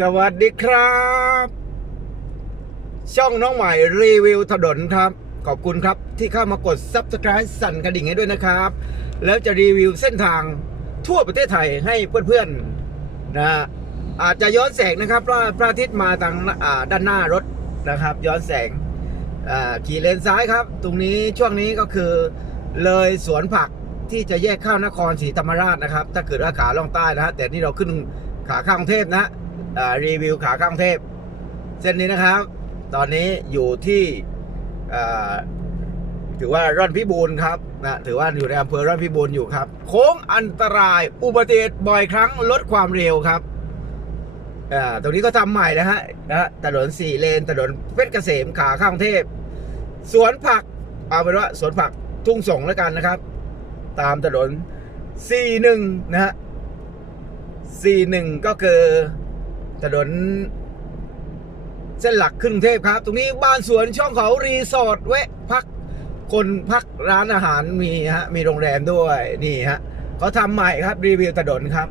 สวัสดีครับ ช่องน้องใหม่รีวิวถนนครับ ขอบคุณครับที่เข้ามากด Subscribe สั่นกระดิ่งให้ด้วยนะครับ แล้วจะรีวิวเส้นทางทั่วประเทศไทยให้เพื่อนๆนะอาจจะย้อนแสงนะครับเพราะพระอาทิตย์มาทางด้านหน้ารถนะครับ ย้อนแสงขี่เลนซ้ายครับ ตรงนี้ช่วงนี้ก็คือเลยสวนผักที่จะแยกเข้านครศรีธรรมราชนะครับ ถ้าเกิดว่าขาล่องใต้นะฮะแต่นี่เราขึ้นขาข้างเทพนะ รีวิวขาข้างเทพ เส้นนี้นะครับ ตอนนี้อยู่ที่ถือว่าร่อนพิบูลครับนะถือว่าอยู่ในอำเภอร่อนพิบูลอยู่ครับ โค้งอันตรายอุบัติเหตุบ่อยครั้งลดความเร็วครับตรงนี้ก็ทำใหม่นะฮะนะถนนสี่เลนถนนเพชรเกษมขาข้างกรุงเทพ สวนผักเอาเป็นว่าสวนผักทุ่งสงแล้วกันนะครับ ตามถนนสี่หนึ่งนะฮะสี่หนึ่งก็คือ ถนนเส้นหลักขึ้นเทพครับ ตรงนี้บ้านสวนช่องเขารีสอร์ทแวะพักคนพักร้านอาหารมีฮะมีโรงแรมด้วยนี่ฮะเขาทำใหม่ครับรีวิวถนนครับ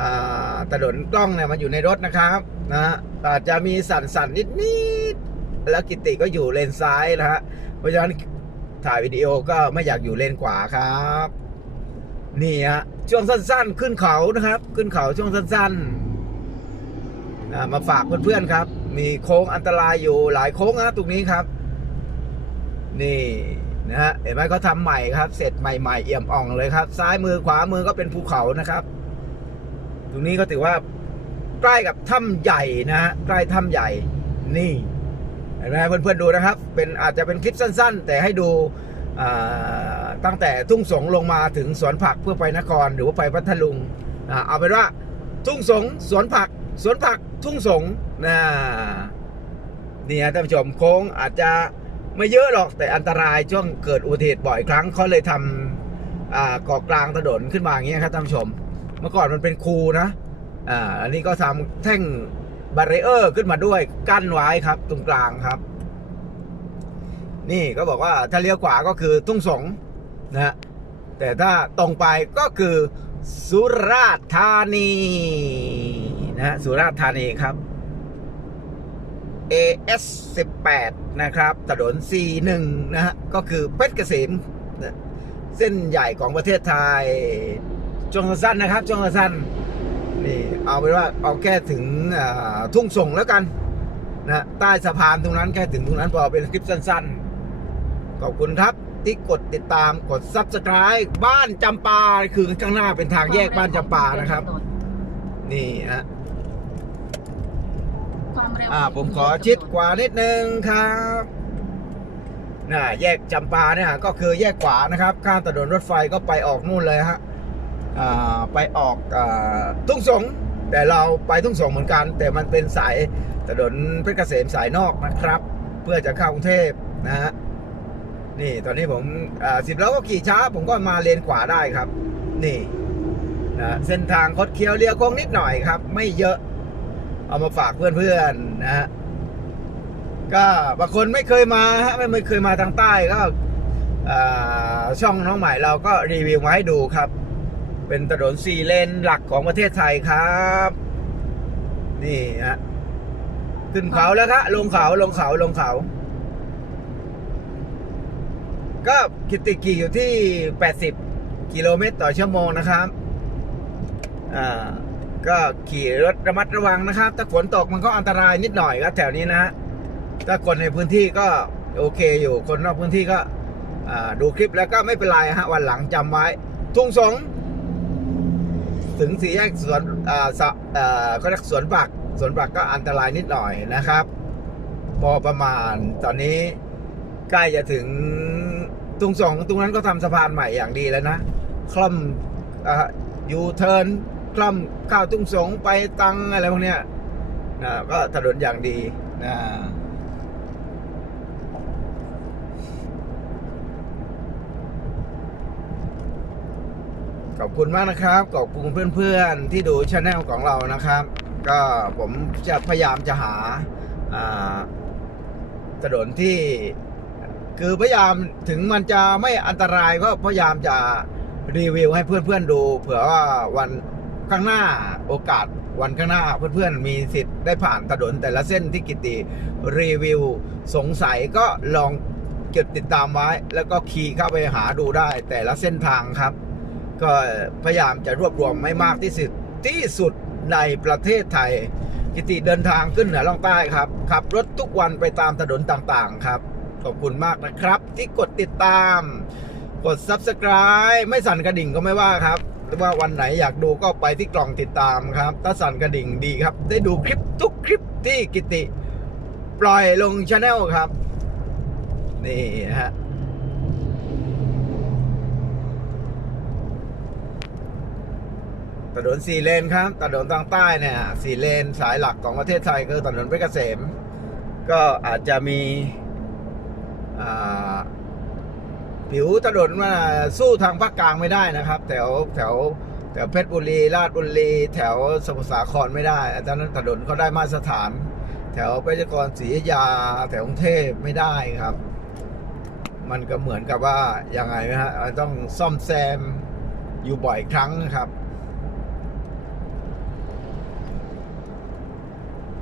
อ่าถนนกล้องเนี่ยมันอยู่ในรถนะครับนะฮะอาจจะมีสั่นสั่นนิดนิดๆแล้วกิติก็อยู่เลนซ้ายนะฮะเพราะฉะนั้นถ่ายวิดีโอก็ไม่อยากอยู่เลนขวาครับ นี่ฮะช่วงสั้น ๆ ขึ้นเขานะครับ ขึ้นเขาช่วงสั้น ๆ มาฝากเพื่อนๆครับ มีโค้งอันตรายอยู่หลายโค้งนะตรงนี้ครับ นี่นะฮะเห็นไหมเขาทำใหม่ครับ เสร็จใหม่ๆเอี่ยมอ่องเลยครับ ซ้ายมือขวามือก็เป็นภูเขานะครับ ตรงนี้ก็ถือว่าใกล้กับถ้ำใหญ่นะฮะใกล้ถ้ำใหญ่นี่เห็นไหมเพื่อนๆดูนะครับ เป็นอาจจะเป็นคลิปสั้น ๆ แต่ให้ดูตั้งแต่ทุ่งสงลงมาถึงสวนผักเพื่อไปนครหรือว่าไปพัทลุงอเอาเป็นว่าทุ่งสงสวนผักสวนผัก ทุ่งสงนะนี่ฮะท่านผู้ชมโค้งอาจจะไม่เยอะหรอกแต่อันตรายช่วงเกิดอุบัติเหตุบ่อยครั้งเขาเลยทำอ่าเกาะกลางถนนขึ้นมาอย่างเงี้ยครับท่านผู้ชม เมื่อก่อนมันเป็นคูนะอ่าอันนี้ก็ทำแท่งบารีเออร์ขึ้นมาด้วยกั้นไว้ครับ ตรงกลางครับ นี่ก็บอกว่าถ้าเลี้ยวขวาก็คือทุ่งสงนะฮะแต่ถ้าตรงไปก็คือสุราษฎร์ธานี นะฮะสุราษฎร์ธานีครับ AS 18นะครับถนน C1 นะฮะก็คือเพชรเกษมนะเส้นใหญ่ของประเทศไทยช่วงสั้นนะครับช่วงสั้นนี่เอาเป็นว่าเอาแค่ถึงทุ่งสงแล้วกันนะใต้สะพานตรงนั้นแค่ถึงตรงนั้นพอเป็นคลิปสั้นๆ ขอบคุณครับที่กดติดตามกด Subscribe บ้านจำปา คือข้างหน้าเป็นทางแยกบ้านจำปานะครับ นี่ฮะ เร็วอ่าผมขอชิดกว่านิดนึงครับน่ะแยกจำปาเนี่ยก็คือแยกขวานะครับ ข้ามถนนรถไฟก็ไปออกนู่นเลยฮะอ่าไปออกอ่าทุ่งสงแต่เราไปทุ่งสงเหมือนกัน แต่มันเป็นสายถนนเพชรเกษมสายนอกนะครับ เพื่อจะเข้ากรุงเทพนะฮะนี่ตอนนี้ผมสิบแล้อก็ขี่ช้า ผมก็มาเลนขวาได้ครับ นี่นะเส้นทางคดเคี้ยวเลี้ยวโค้งนิดหน่อยครับ ไม่เยอะ เอามาฝากเพื่อนๆนะฮะก็บางคนไม่เคยมาฮะไม่เคยมาทางใต้ก็ช่องน้องใหม่เราก็รีวิวมาให้ดูครับ เป็นถนนสี่เลนหลักของประเทศไทยครับ นี่ฮะขึ้นเขาแล้วครับลงเขาลงเขาลงเขา ก็กิติกี่อยู่ที่ 80 กิโลเมตรต่อชั่วโมงนะครับ อ่า ก็ขี่รถระมัดระวังนะครับ ถ้าฝนตกมันก็อันตรายนิดหน่อยครับแถวนี้นะถ้าคนในพื้นที่ก็โอเคอยู่คนนอกพื้นที่ก็ดูคลิปแล้วก็ไม่เป็นไรฮะวันหลังจำไว้ ทุ่งสงถึงสี่แยกสวนอ่าสะอ่าเขาเรียกสวนปักสวนปักก็อันตรายนิดหน่อยนะครับ พอประมาณตอนนี้ใกล้จะถึงทุงสองตรงนั้นก็ทำสะพานใหม่อย่างดีแล้วนะ คล่อมยูเทิร์น คล่อมข้าวทุ่งสงไปตังอะไรพวกเนี้ยนะก็ถนนอย่างดีนะขอบคุณมากนะครับ ขอบคุณเพื่อนๆ ที่ดูช anel ของเรานะครับ ก็ผมจะพยายามจะหาอ่าถนนที่ คือพยายามถึงมันจะไม่อันตรายก็พยายามจะรีวิวให้เพื่อนๆดู เผื่อว่าวัน ข้างหน้าโอกาสวันข้างหน้าเพื่อนๆมีสิทธิ์ได้ผ่านถนนแต่ละเส้นที่กิติรีวิว สงสัยก็ลองเกดติดตามไว้ แล้วก็คีย์เข้าไปหาดูได้แต่ละเส้นทางครับ ก็พยายามจะรวบรวมไม่มากที่สุดที่สุดในประเทศไทย กิติเดินทางขึ้นเหนือล่องใต้ครับ ขับรถทุกวันไปตามถนนต่างๆ ครับ ขอบคุณมากนะครับ ที่กดติดตาม กด subscribe ไม่สั่นกระดิ่งก็ไม่ว่าครับ หรือว่าวันไหนอยากดูก็ไปที่กล่องติดตามครับถ้าสั่นกระดิ่งดีครับ ได้ดูคลิปทุกคลิปที่กิติ ปล่อยลงช anel ครับ นี่ฮะถนนสี่เลนครับถนนทางใต้เนี่ยสี่เลนสายหลักของประเทศไทยคือถนนเพชรเกษม ก็อาจจะมีอ่า ผิวถนนมาสู้ทางภาคกลางไม่ได้นะครับ แถวแถวแถวเพชรบุรีราชบุรี แถวสมุทรสาครไม่ได้อันนั้นถนนเขาได้มาตรฐาน แถวเพชรกรศรียา แถวกรุงเทพไม่ได้ครับ มันก็เหมือนกับว่ายังไงนะฮะต้องซ่อมแซมอยู่บ่อยครั้งครับ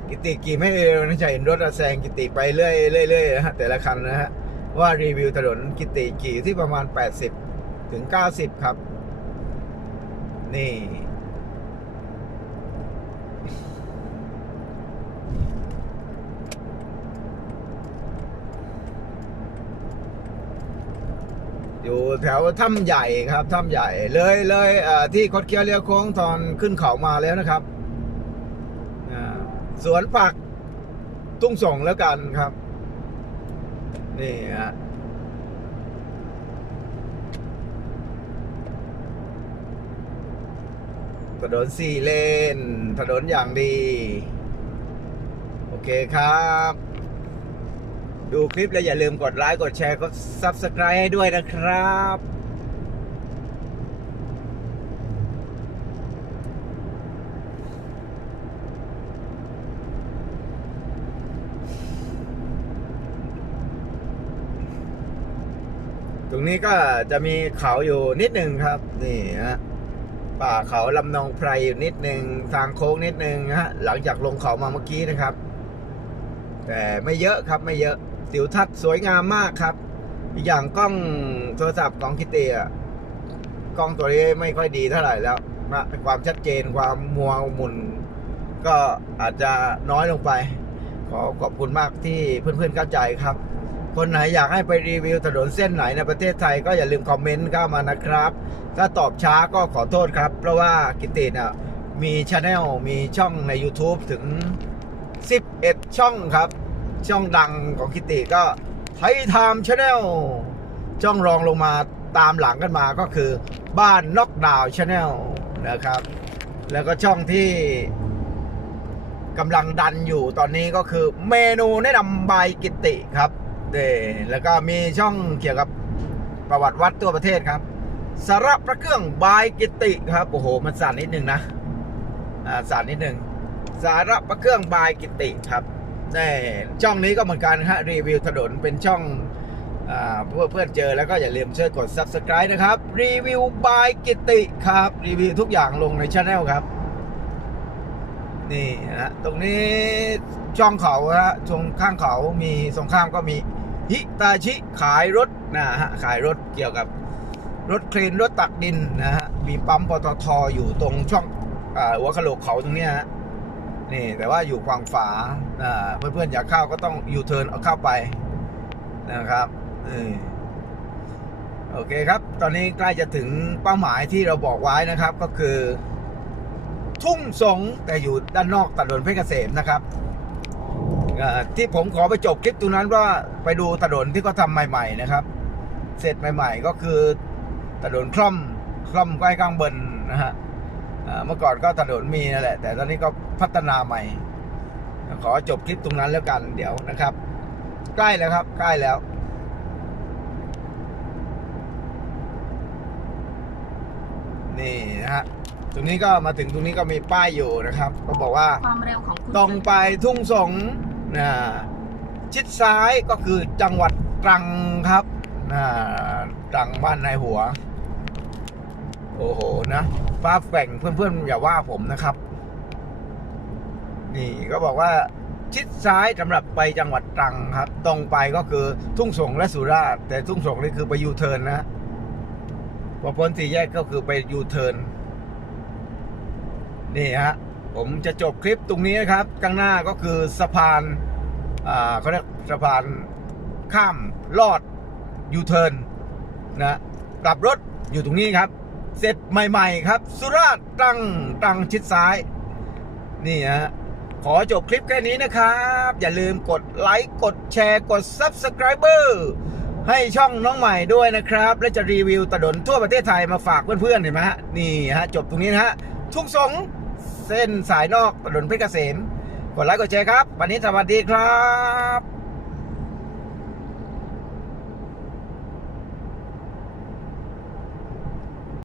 กิติกี่ไม่เร็วนะจะเห็นรถอะแซงกิติไปเรื่อยเรื่อยเรื่อยนะฮะแต่ละคันนะฮะ ว่ารีวิวถนนกิติกี่ที่ประมาณ 80 ถึง 90 ครับ นี่ อยู่แถวถ้ำใหญ่ครับถ้ำใหญ่เลยเลยที่คดเคี้ยวเลี้ยวโค้งตอนขึ้นเขามาแล้วนะครับสวนผักทุ่งส่งแล้วกันครับ นี่ฮะถนนสี่เลน ถนนอย่างดี โอเคครับ ดูคลิปแล้วอย่าลืมกดไลค์ กดแชร์ กด Subscribe ให้ด้วยนะครับ งนี้ก็จะมีเขาอยู่นิดหนึ่งครับ นี่ฮะป่าเขาลำนองไพรอยู่นิดหนึ่งทางโค้งนิดหนึ่งฮะหลังจากลงเขามาเมื่อกี้นะครับ แต่ไม่เยอะครับไม่เยอะติวทัศน์สวยงามมากครับอีกอย่างกล้องโทรศัพท์ของคิตตี้อะกล้องตัวนี้ไม่ค่อยดีเท่าไหร่แล้วนะความชัดเจนความมัวหมุนก็อาจจะน้อยลงไป ขอขอบคุณมากที่เพื่อนๆเข้าใจครับ คนไหนอยากให้ไปรีวิวถนนเส้นไหนในประเทศไทยก็อย่าลืมคอมเมนต์เข้ามานะครับ ถ้าตอบช้าก็ขอโทษครับ เพราะว่ากิตติน่ะมีช anel มีช่องใน YouTube ถึง 11 ช่องครับ ช่องดังของกิติก็ไทยไทม์ชาแนลช่องรองลงมาตามหลังกันมาก็คือบ้านน็อกดาวชาแนลนะครับ แล้วก็ช่องที่กำลังดันอยู่ตอนนี้ก็คือเมนูแนะนำบายกิติครับ เดแล้วก็มีช่องเกี่ยวกับประวัติวัดตัวประเทศครับสาระพระเครื่องบายกิติครับโอ้โหมันสั่นนิดนึงนะอ่าสั่นนิดนึงสาระพระเครื่องบายกิติครับนี่ช่องนี้ก็เหมือนกันฮะรีวิวถนนเป็นช่องอ่าเพื่อเพื่อนเจอแล้วก็อย่าลืมช่วยกด subscribe นะครับ รีวิวบายกิติครับ รีวิวทุกอย่างลงในช anel ครับ นี่ฮะตรงนี้ช่องเขาฮะตรงข้างเขามีตรงข้ามก็มี ฮิตาชิขายรถนะฮะขายรถเกี่ยวกับรถเครนรถตักดินนะฮะมีปั๊มปตทอยู่ตรงช่องอาหัวกะโหลกเขาตรงเนี้ยฮะนี่แต่ว่าอยู่ฝั่งฝาเพื่อนๆอยากเข้าก็ต้องยูเทิร์นเอาเข้าไปนะครับอืมโอเคครับ ตอนนี้ใกล้จะถึงเป้าหมายที่เราบอกไว้นะครับก็คือ ทุ่งสงแต่อยู่ด้านนอกถนนเพชรเกษมนะครับ ที่ผมขอไปจบคลิปตรงนั้นว่าไปดูถนนที่เขาทำใหม่ ๆ นะครับ เสร็จใหม่ ๆ ก็คือถนนคล่อมคล่อมใกล้กลางบนนะฮะอ่าเมื่อก่อนก็ถนนมีนั่นแหละ แต่ตอนนี้ก็พัฒนาใหม่ ขอจบคลิปตรงนั้นแล้วกันเดี๋ยวนะครับ ใกล้แล้วครับ ใกล้แล้วนี่นะฮะตรงนี้ก็มาถึงตรงนี้ก็มีป้ายอยู่นะครับ ก็บอกว่าความเร็วของคุณตรงไปทุ่งสง นะชิดซ้ายก็คือจังหวัดตรังครับนะตรังบ้านนายหัว โอ้โหนะฟ้าแฝ่งเพื่อนๆอย่าว่าผมนะครับ นี่ก็บอกว่าชิดซ้ายสำหรับไปจังหวัดตรังครับ ตรงไปก็คือทุ่งสงและสุราษฎร์แต่ทุ่งสงนี่คือไปยูเทิร์นนะพอพ้นสี่แยกก็คือไปยูเทิร์นนี่ฮะ ผมจะจบคลิปตรงนี้นะครับข้างหน้าก็คือสะพานอ่าเขาเรียกสะพานข้ามลอดยูเทิร์นนะกลับรถอยู่ตรงนี้ครับ เสร็จใหม่ ๆ ครับ สุราษฎร์ตรังตรังชิดซ้าย นี่ฮะขอจบคลิปแค่นี้นะครับ อย่าลืมกดไลค์ กดแชร์ กด Subscriber ให้ช่องน้องใหม่ด้วยนะครับ และจะรีวิวตะดนทั่วประเทศไทยมาฝากเพื่อนๆเห็นไหมฮะ นี่ฮะ จบตรงนี้นะฮะ ทุ่งสง เส้นสายนอกถนนเพชรเกษมกดไลค์กดแชร์ครับ วันนี้สวัสดีครับ